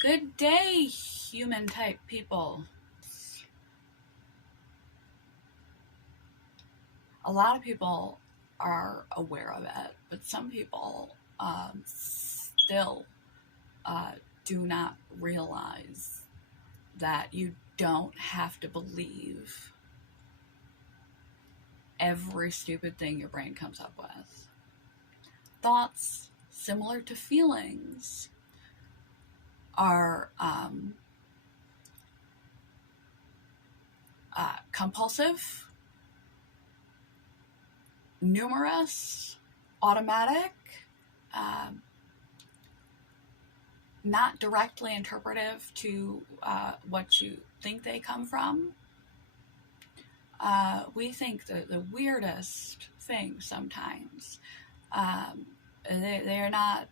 Good day, human type people. A lot of people are aware of it, but some people still do not realize that you don't have to believe every stupid thing your brain comes up with. Thoughts, similar to feelings, are compulsive, numerous, automatic, not directly interpretive to what you think they come from. We think the weirdest things sometimes. They are not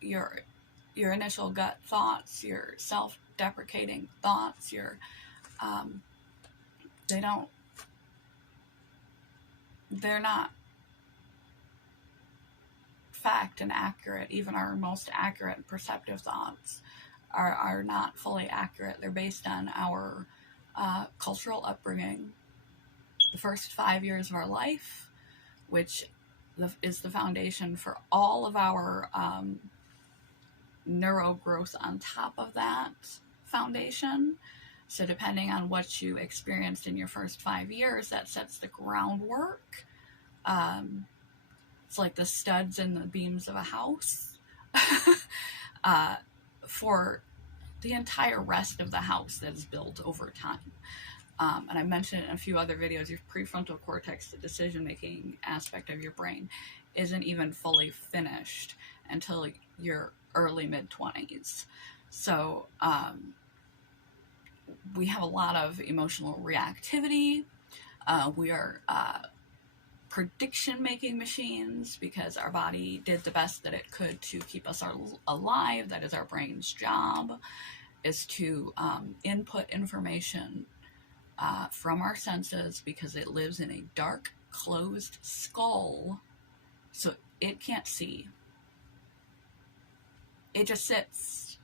your initial gut thoughts, your self-deprecating thoughts, they're not fact and accurate. Even our most accurate and perceptive thoughts are not fully accurate. They're based on our cultural upbringing, the first 5 years of our life, which is the foundation for all of our neuro growth on top of that foundation. So depending on what you experienced in your first 5 years, that sets the groundwork. It's like the studs and the beams of a house for the entire rest of the house that is built over time. And I mentioned in a few other videos, your prefrontal cortex, the decision-making aspect of your brain, isn't even fully finished until your early mid-20s. So we have a lot of emotional reactivity. We are prediction-making machines because our body did the best that it could to keep us alive. That is our brain's job, is to input information from our senses, because it lives in a dark, closed skull, so it can't see. It just sits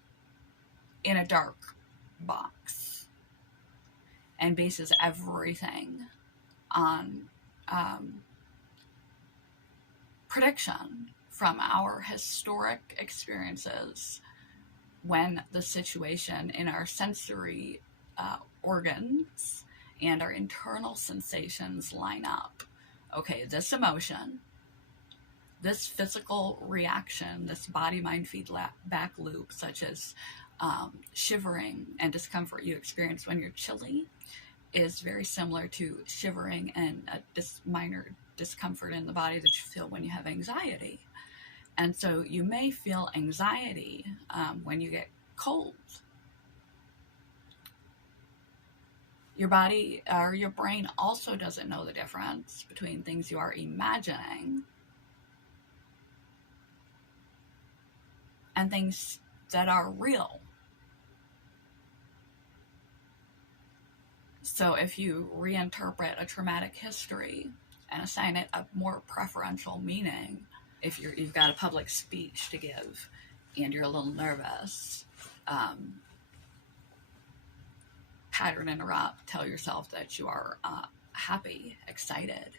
in a dark box and bases everything on prediction from our historic experiences when the situation in our sensory organs and our internal sensations line up. Okay, this emotion, this physical reaction, this body-mind feedback loop, such as shivering and discomfort you experience when you're chilly, is very similar to shivering and a minor discomfort in the body that you feel when you have anxiety. And so you may feel anxiety when you get cold. Your body or your brain also doesn't know the difference between things you are imagining and things that are real. So if you reinterpret a traumatic history and assign it a more preferential meaning, if you've got a public speech to give and you're a little nervous, pattern interrupt, tell yourself that you are happy, excited,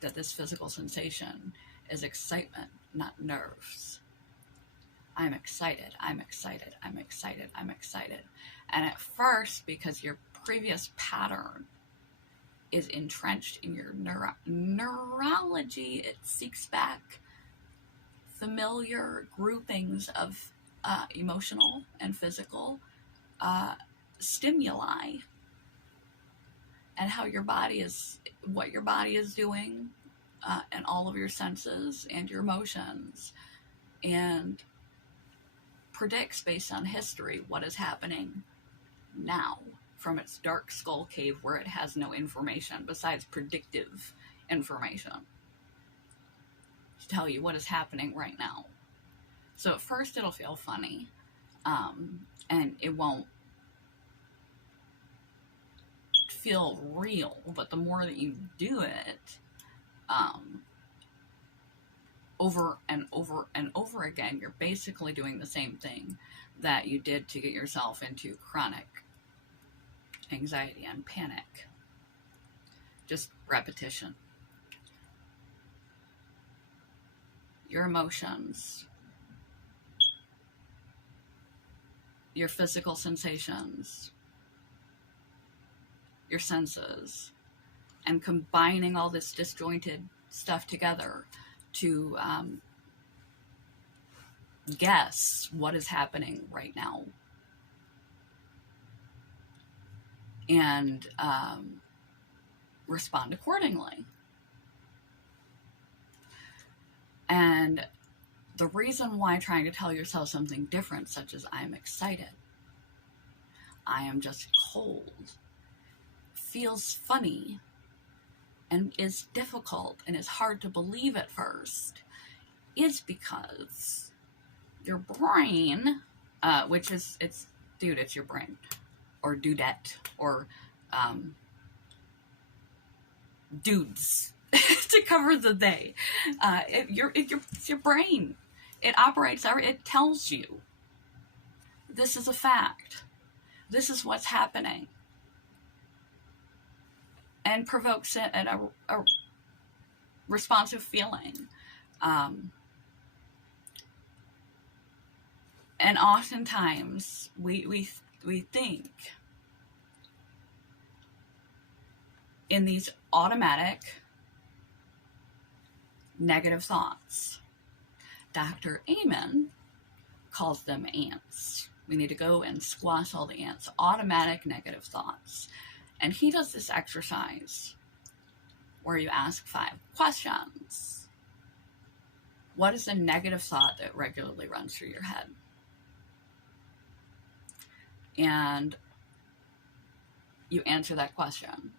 that this physical sensation is excitement, not nerves. I'm excited, I'm excited, I'm excited, I'm excited. And at first, because your previous pattern is entrenched in your neurology, it seeks back familiar groupings of emotional and physical stimuli, and how your body is, what your body is doing, and all of your senses and your emotions, and predicts based on history what is happening now from its dark skull cave, where it has no information besides predictive information to tell you what is happening right now. So at first it'll feel funny, and it won't feel real, but the more that you do it, over and over and over again, you're basically doing the same thing that you did to get yourself into chronic anxiety and panic. Just repetition. Your emotions, your physical sensations, your senses, and combining all this disjointed stuff together to guess what is happening right now. And respond accordingly. And the reason why trying to tell yourself something different, such as I'm excited, I am just cold, feels funny and is difficult and is hard to believe at first, is because your brain, which is, it's your brain, or dudette, or dudes, to cover the they. It's your brain. It operates, it tells you this is a fact. This is what's happening. And provokes it at a responsive feeling. And oftentimes we think in these automatic negative thoughts. Dr. Amen calls them ants. We need to go and squash all the ants. Automatic negative thoughts. And he does this exercise where you ask 5 questions. What is a negative thought that regularly runs through your head? And you answer that question.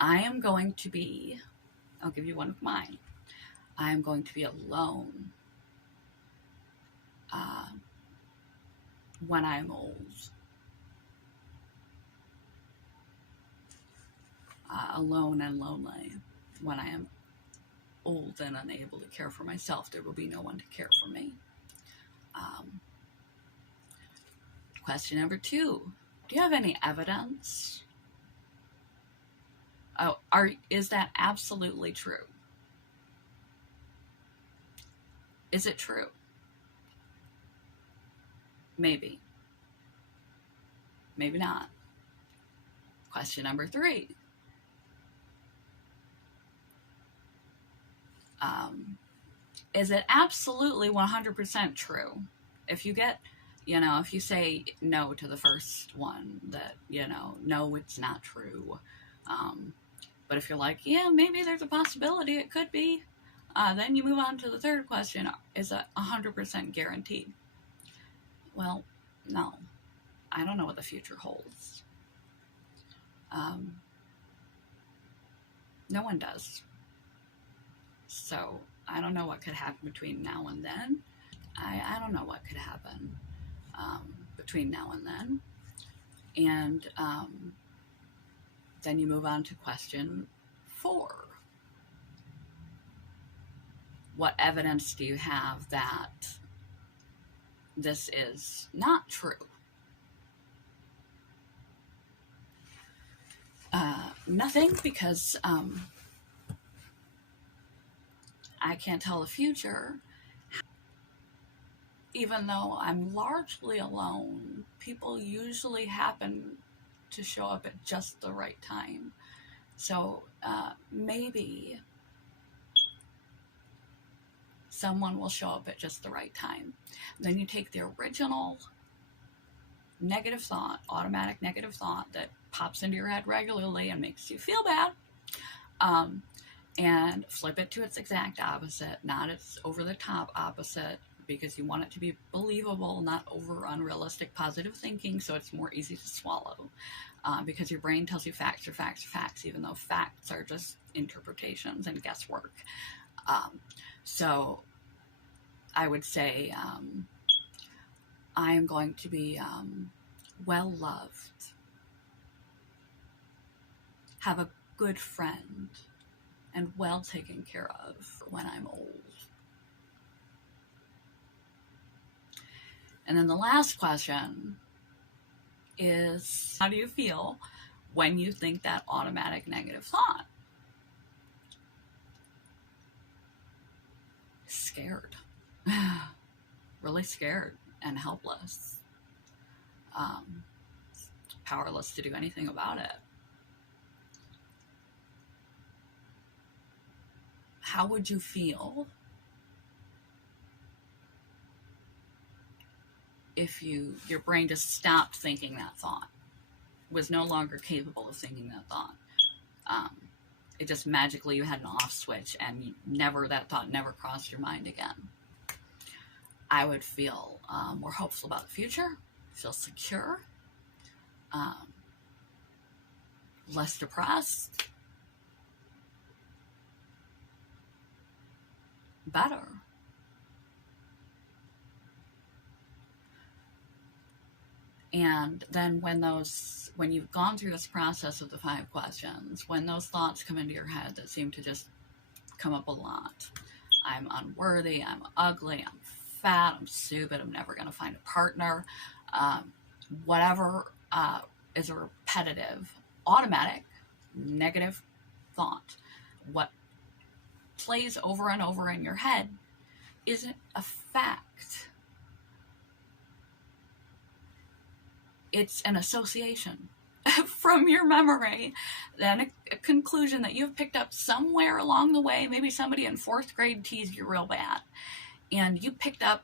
I am going to be, I'll give you one of mine. I am going to be alone when I'm old. Alone and lonely when I am old and unable to care for myself. There will be no one to care for me. Question number 2. Do you have any evidence? Oh, is that absolutely true? Is it true? Maybe. Maybe not. Question number 3. Is it absolutely 100% true? If you get, if you say no to the first one, that, no, it's not true. But if you're like, yeah, maybe there's a possibility it could be, then you move on to the third question. Is it 100% guaranteed? Well, no. I don't know what the future holds. No one does. So I don't know what could happen between now and then. I don't know what could happen between now and then. And then you move on to question 4. What evidence do you have that this is not true? Nothing, because I can't tell the future. Even though I'm largely alone, people usually happen to show up at just the right time. So maybe someone will show up at just the right time. Then you take the original negative thought, automatic negative thought that pops into your head regularly and makes you feel bad, and flip it to its exact opposite, not its over-the-top opposite, because you want it to be believable, not over unrealistic positive thinking, so it's more easy to swallow, because your brain tells you facts are facts are facts, even though facts are just interpretations and guesswork. So I would say I am going to be well-loved, have a good friend and well taken care of when I'm old? And then the last question is, how do you feel when you think that automatic negative thought? Scared. Really scared and helpless. Powerless to do anything about it. How would you feel if your brain just stopped thinking that thought, was no longer capable of thinking that thought? It just magically, you had an off switch and that thought never crossed your mind again. I would feel more hopeful about the future, feel secure, less depressed, better. And then when you've gone through this process of the 5 questions, when those thoughts come into your head that seem to just come up a lot, I'm unworthy, I'm ugly, I'm fat, I'm stupid, I'm never going to find a partner, whatever is a repetitive, automatic, negative thought, what plays over and over in your head isn't a fact. It's an association from your memory, then a conclusion that you've picked up somewhere along the way. Maybe somebody in 4th grade teased you real bad, and you picked up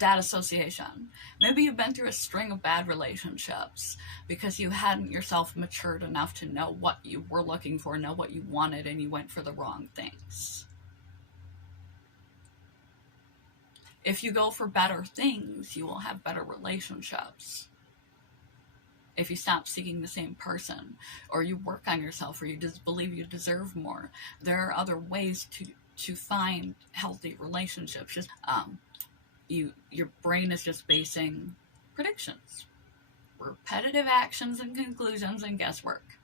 that association. Maybe you've been through a string of bad relationships because you hadn't yourself matured enough to know what you were looking for, know what you wanted, and you went for the wrong things. If you go for better things, you will have better relationships. If you stop seeking the same person, or you work on yourself, or you just believe you deserve more, there are other ways to find healthy relationships. Just your brain is just basing predictions, repetitive actions and conclusions, and guesswork.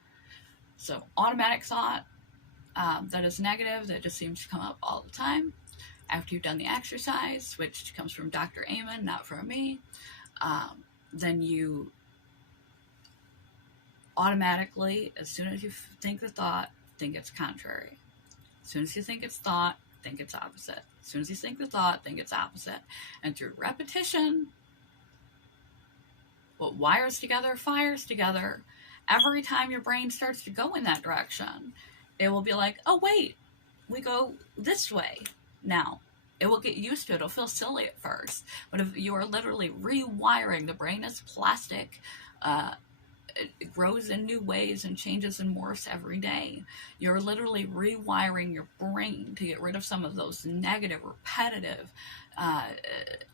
So automatic thought that is negative, that just seems to come up all the time. After you've done the exercise, which comes from Dr. Amen, not from me, then you automatically, as soon as you think the thought, think it's contrary. As soon as you think it's thought, think it's opposite. As soon as you think the thought, think it's opposite. And through repetition, what wires together fires together. Every time your brain starts to go in that direction, it will be like, oh wait, we go this way now. It will get used to it. It'll feel silly at first. But if you are literally rewiring, the brain is plastic, it grows in new ways and changes and morphs every day. You're literally rewiring your brain to get rid of some of those negative, repetitive,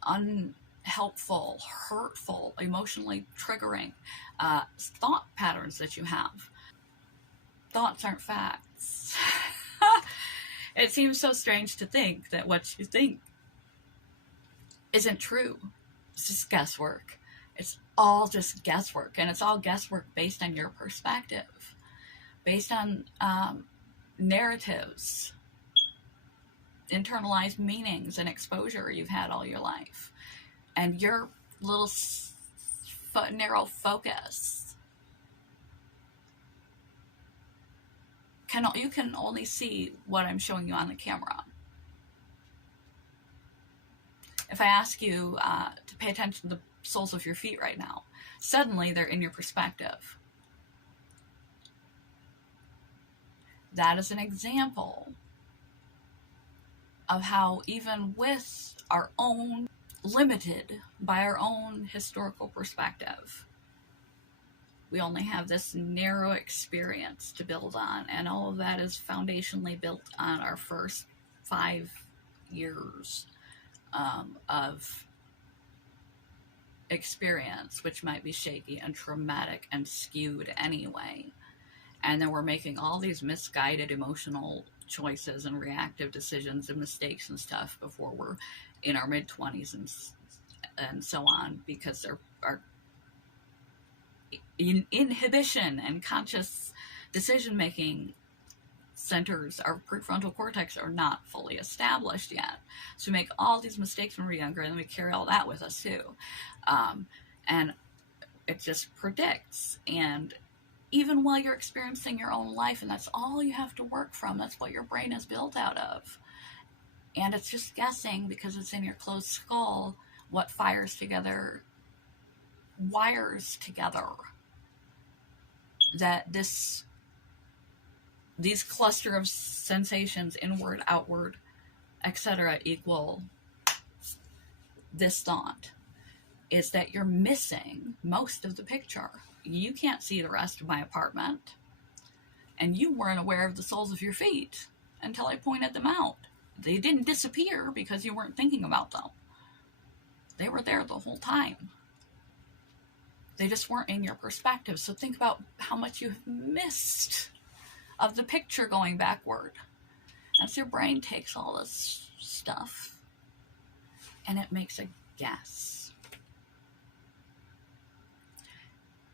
unhelpful, hurtful, emotionally triggering thought patterns that you have. Thoughts aren't facts. It seems so strange to think that what you think isn't true. It's just guesswork. It's all just guesswork, and it's all guesswork based on your perspective, based on narratives, internalized meanings and exposure you've had all your life, and your little narrow focus. You can only see what I'm showing you on the camera. If I ask you to pay attention to the soles of your feet right now, suddenly they're in your perspective. That is an example of how, even with our own, limited by our own historical perspective, we only have this narrow experience to build on, and all of that is foundationally built on our first 5 years of experience, which might be shaky and traumatic and skewed anyway. And then we're making all these misguided emotional choices and reactive decisions and mistakes and stuff before we're in our mid-20s and so on, because our inhibition and conscious decision making centers, our prefrontal cortex, are not fully established yet. So we make all these mistakes when we're younger, and then we carry all that with us too. And it just predicts. And even while you're experiencing your own life, and that's all you have to work from, that's what your brain is built out of. And it's just guessing, because it's in your closed skull, what fires together, wires together, that these cluster of sensations, inward, outward, etc., equal this thought. Is that you're missing most of the picture. You can't see the rest of my apartment, and you weren't aware of the soles of your feet until I pointed them out. They didn't disappear because you weren't thinking about them. They were there the whole time. They just weren't in your perspective. So think about how much you've missed of the picture going backward. As your brain takes all this stuff and it makes a guess.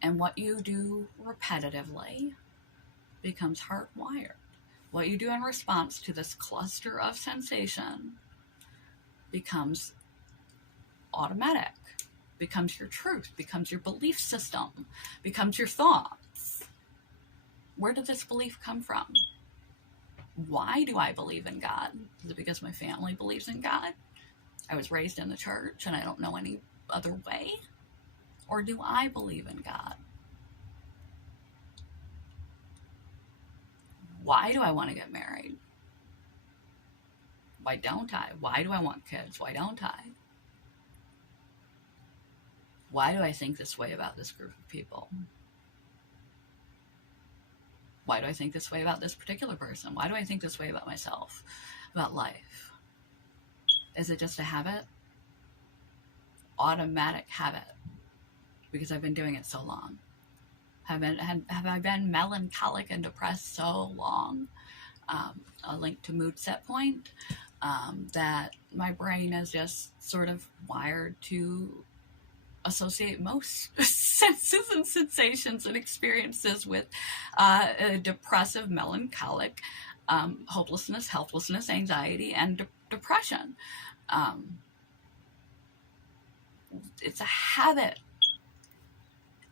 And what you do repetitively becomes hardwired. What you do in response to this cluster of sensation becomes automatic, becomes your truth, becomes your belief system, becomes your thoughts. Where did this belief come from? Why do I believe in God? Is it because my family believes in God? I was raised in the church and I don't know any other way? Or do I believe in God? Why do I want to get married? Why don't I? Why do I want kids? Why don't I? Why do I think this way about this group of people? Why do I think this way about this particular person? Why do I think this way about myself, about life? Is it just a habit? Automatic habit. Because I've been doing it so long. Have I been melancholic and depressed so long? A link to mood setpoint, that my brain is just sort of wired to associate most senses and sensations and experiences with a depressive, melancholic, hopelessness, helplessness, anxiety, and depression. It's a habit.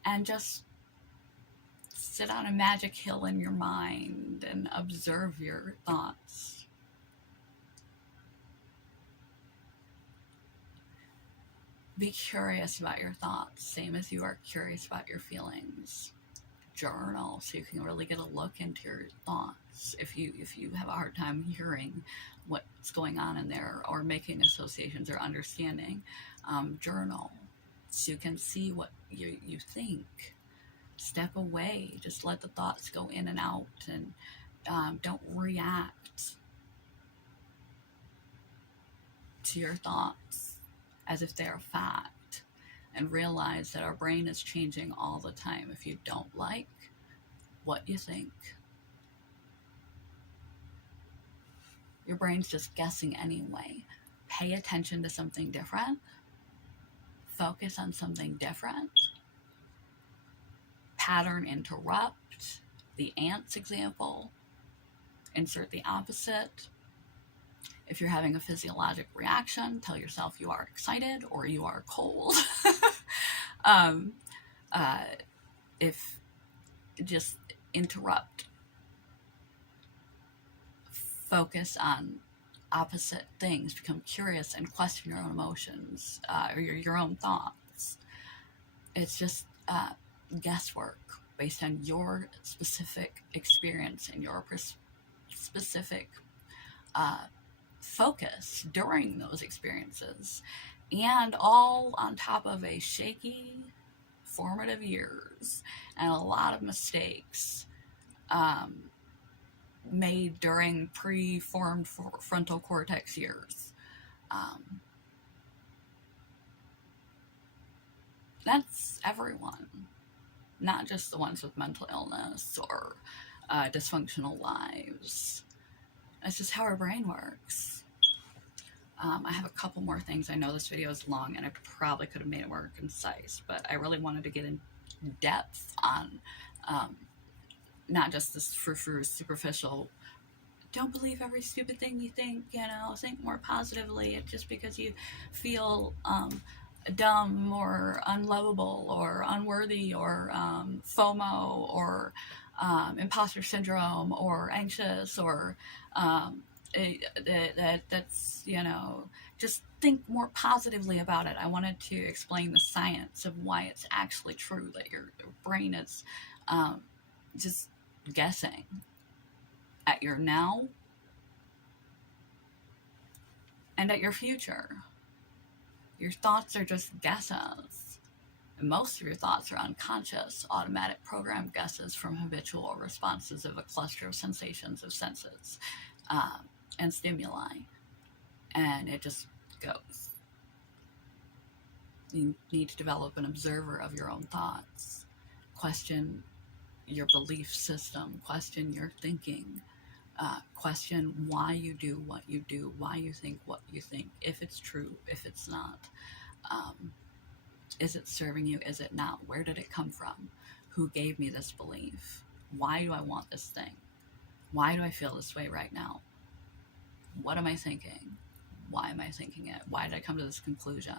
And just sit on a magic hill in your mind and observe your thoughts. Be curious about your thoughts, same as you are curious about your feelings. Journal so you can really get a look into your thoughts. If you have a hard time hearing what's going on in there or making associations or understanding, journal so you can see what you think. Step away. Just let the thoughts go in and out, and don't react to your thoughts as if they're fact, and realize that our brain is changing all the time. If you don't like what you think, your brain's just guessing anyway. Pay attention to something different. Focus on something different. Pattern interrupt. The ants example. Insert the opposite. If you're having a physiologic reaction, tell yourself you are excited or you are cold. If just interrupt. Focus on opposite things. Become curious and question your own emotions, or your own thoughts. It's just guesswork based on your specific experience and your specific focus during those experiences, and all on top of a shaky formative years and a lot of mistakes made during pre-formed frontal cortex years. That's everyone, not just the ones with mental illness or dysfunctional lives. That's just how our brain works. I have a couple more things. I know this video is long and I probably could have made it more concise, but I really wanted to get in depth on not just this frou-frou superficial don't believe every stupid thing you think, think more positively. It's just because you feel dumb or unlovable or unworthy or FOMO or imposter syndrome or anxious or that's, just think more positively about it. I wanted to explain the science of why it's actually true that your brain is just guessing at your now and at your future. Your thoughts are just guesses. And most of your thoughts are unconscious, automatic programmed guesses from habitual responses of a cluster of sensations of senses and stimuli. And it just goes. You need to develop an observer of your own thoughts. Question your belief system. Question your thinking. Question why you do what you do, why you think what you think, if it's true, if it's not. Is it serving you? Is it not? Where did it come from? Who gave me this belief? Why do I want this thing? Why do I feel this way right now? What am I thinking? Why am I thinking it? Why did I come to this conclusion?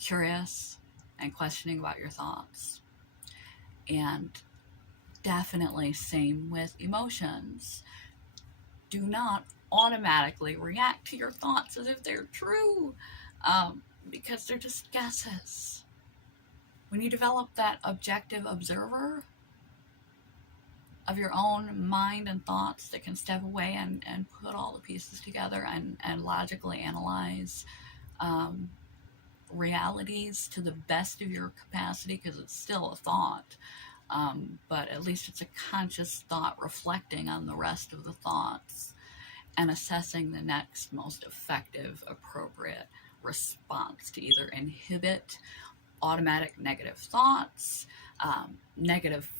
Curious and questioning about your thoughts. And definitely same with emotions. Do not automatically react to your thoughts as if they're true, because they're just guesses. When you develop that objective observer of your own mind and thoughts that can step away and put all the pieces together and logically analyze realities to the best of your capacity, because it's still a thought, but at least it's a conscious thought reflecting on the rest of the thoughts and assessing the next most effective, appropriate response to either inhibit automatic negative thoughts, negative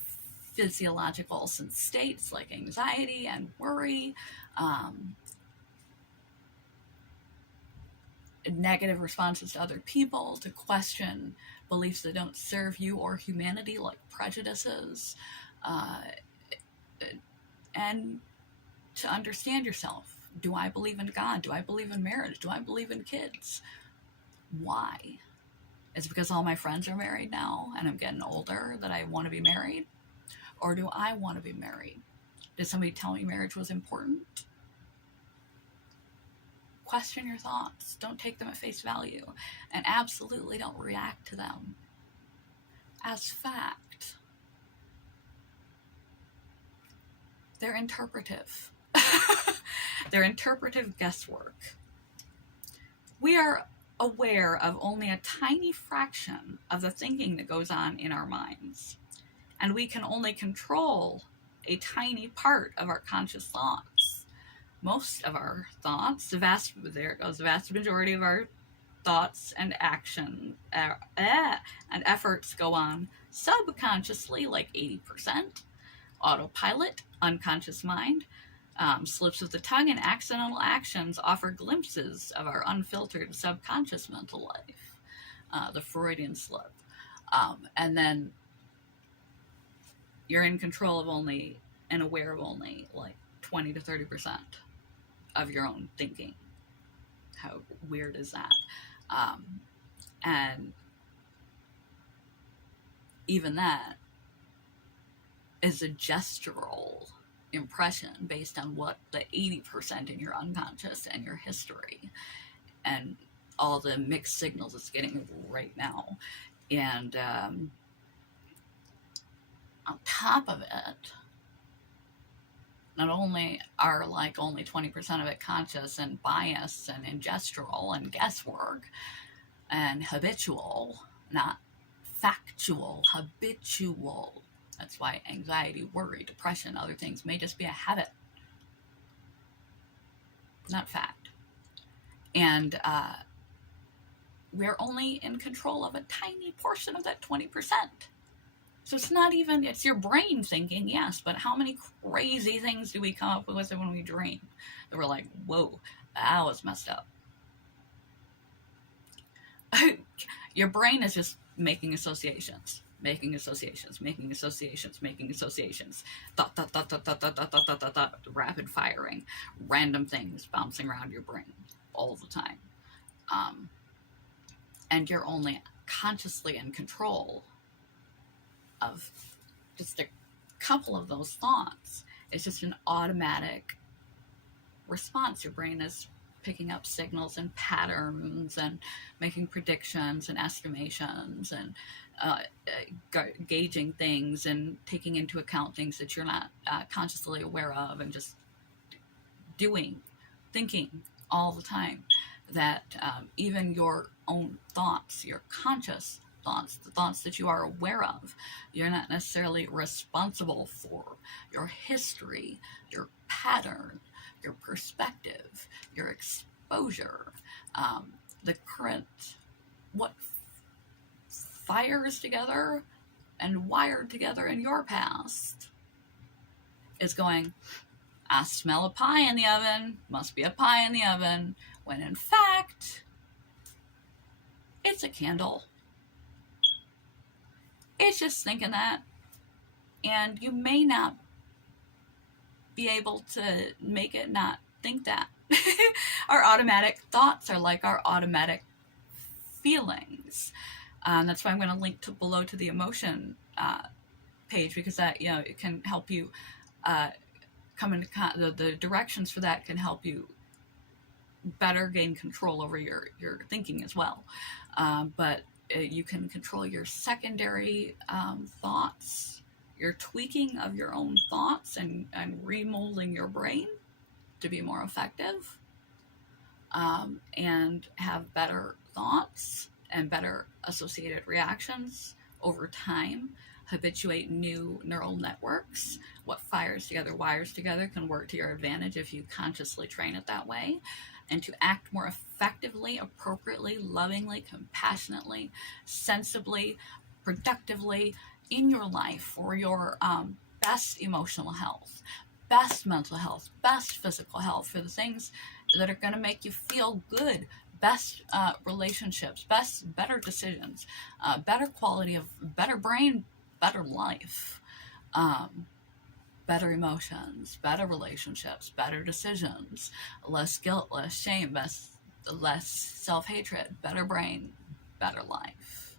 physiological states like anxiety and worry, negative responses to other people, to question beliefs that don't serve you or humanity like prejudices, and to understand yourself. Do I believe in God? Do I believe in marriage? Do I believe in kids? Why? Is it because all my friends are married now and I'm getting older that I want to be married? Or do I want to be married? Did somebody tell me marriage was important? Question your thoughts. Don't take them at face value. And absolutely don't react to them as fact. They're interpretive. They're interpretive guesswork. We are aware of only a tiny fraction of the thinking that goes on in our minds. And we can only control a tiny part of our conscious thoughts. Most of our thoughts, the vast majority of our thoughts and action and efforts go on subconsciously, like 80%. Autopilot, unconscious mind, slips of the tongue, and accidental actions offer glimpses of our unfiltered subconscious mental life, the Freudian slip. And then you're in control of only and aware of only like 20 to 30% of your own thinking. How weird is that? And even that is a gestural impression based on what the 80% in your unconscious and your history and all the mixed signals it's getting right now. And on top of it, not only are like only 20% of it conscious and biased and gestural and guesswork and habitual, not factual, habitual. That's why anxiety, worry, depression, other things may just be a habit, not fact. And we're only in control of a tiny portion of that 20%. So it's not even, it's your brain thinking, yes, but how many crazy things do we come up with when we dream? That we're like, whoa, that was messed up. Your brain is just making associations. making associations, making associations, making associations, thought, thought, thought, thought, thought, thought, thought, thought, thought, thought, thought, rapid firing, random things bouncing around your brain all the time. And you're only consciously in control of just a couple of those thoughts. It's just an automatic response. Your brain is picking up signals and patterns and making predictions and estimations and gauging things and taking into account things that you're not consciously aware of, and just thinking all the time. That even your own thoughts, your conscious thoughts, the thoughts that you are aware of, you're not necessarily responsible for. Your history, your pattern, your perspective, your exposure, the current, what fires together and wired together in your past is going, I smell a pie in the oven, must be a pie in the oven, when in fact, it's a candle. It's just thinking that, and you may not be able to make it not think that. Our automatic thoughts are like our automatic feelings. That's why I'm going to link below to the emotion page, because that, it can help you come into the directions for that can help you better gain control over your thinking as well. But you can control your secondary thoughts, your tweaking of your own thoughts, and remolding your brain to be more effective, and have better thoughts and better associated reactions over time, habituate new neural networks. What fires together, wires together, can work to your advantage if you consciously train it that way, and to act more effectively, appropriately, lovingly, compassionately, sensibly, productively in your life for your best emotional health, best mental health, best physical health, for the things that are going to make you feel good, best relationships, better decisions, better quality of, better brain, better life, better emotions, better relationships, better decisions, less guilt, less shame, less self-hatred, better brain, better life.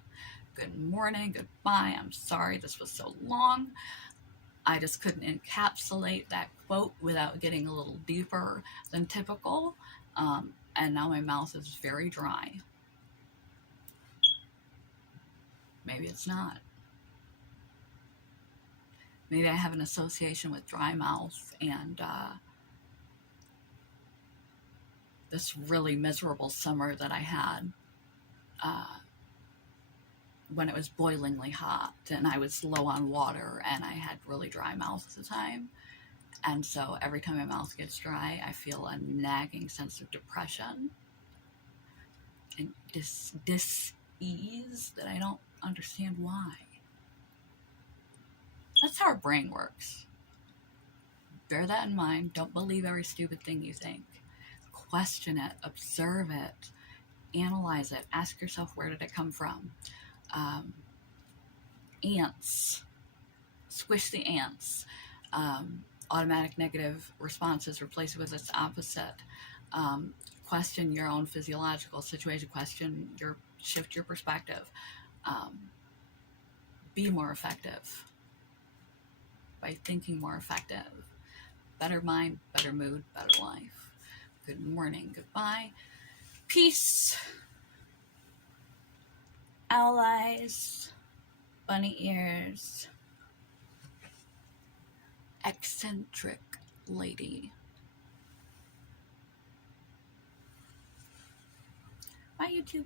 Good morning, goodbye. I'm sorry this was so long. I just couldn't encapsulate that quote without getting a little deeper than typical. And now my mouth is very dry. Maybe it's not. Maybe I have an association with dry mouth and this really miserable summer that I had when it was boilingly hot and I was low on water and I had really dry mouth at the time. And so every time my mouth gets dry, I feel a nagging sense of depression and dis-ease that I don't understand why. That's how our brain works. Bear that in mind. Don't believe every stupid thing you think. Question it, observe it, analyze it, ask yourself, where did it come from? Ants. Squish the ants. Automatic negative responses, replace it with its opposite. Question your own physiological situation. Shift your perspective. Be more effective by thinking more effective. Better mind, better mood, better life. Good morning, goodbye. Peace. Owl eyes, bunny ears, eccentric lady. Bye, YouTube.